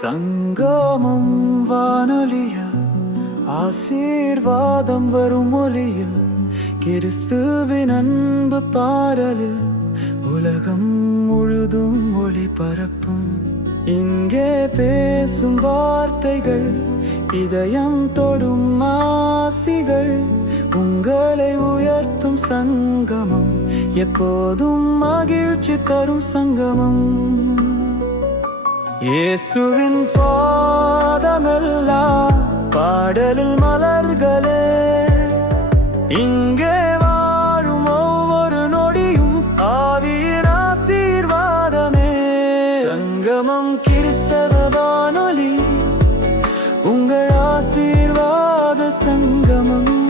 சங்கமம் வானொலியில் ஆசீர்வாதம் வரும் ஒலியில் கிறிஸ்துவின் அன்பு பாடலில் உலகம் முழுதும் ஒளிபரப்பும் இங்கே பேசும் வார்த்தைகள் இதயம் தொடும் ஆசிகள் உங்களை உயர்த்தும் சங்கமம் எப்போதும் மகிழ்ச்சி தரும் சங்கமம். இயேசுவின் பாதமெல்லாம் பாடலில் மலர்களே. இங்கே வாழும் ஒவ்வொரு நொடியும் ஆவியின் ஆசீர்வாதமே. சங்கமம் கிறிஸ்தவ வானொலி உங்கள் ஆசீர்வாத சங்கமம். சங்கமம்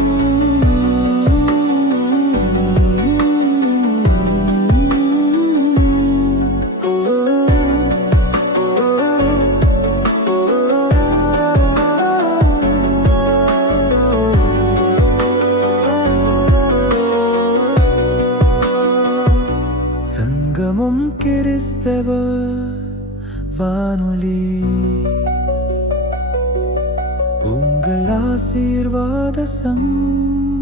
கிறிஸ்தவ வானொலி. உங்கள் ஆசீர்வாத சங்கமம்.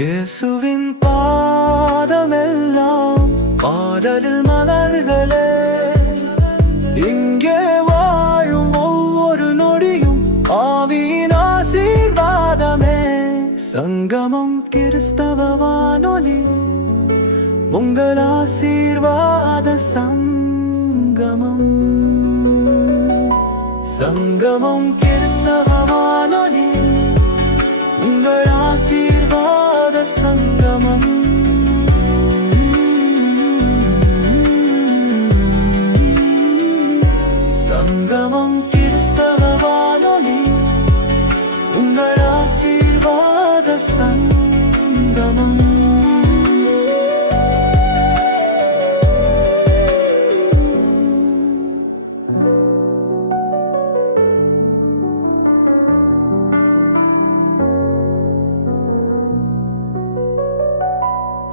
இயேசுவின் பாதமெல்லாம் பாடலில் மலர்களே. இங்கே வாழும் ஒவ்வொரு நொடியும் ஆவியின் ஆசீர்வாதமே. சங்கமம் கிறிஸ்தவ வானொலி உங்கள் ஆசீர்வாத சங்கமம். சங்கமம் கிறிஸ்தவ வானொலி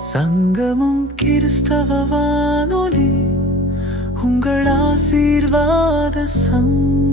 சங்கமும் கிறிஸ்தவ வானொலி உங்கள் ஆசீர்வாத சங்கமம்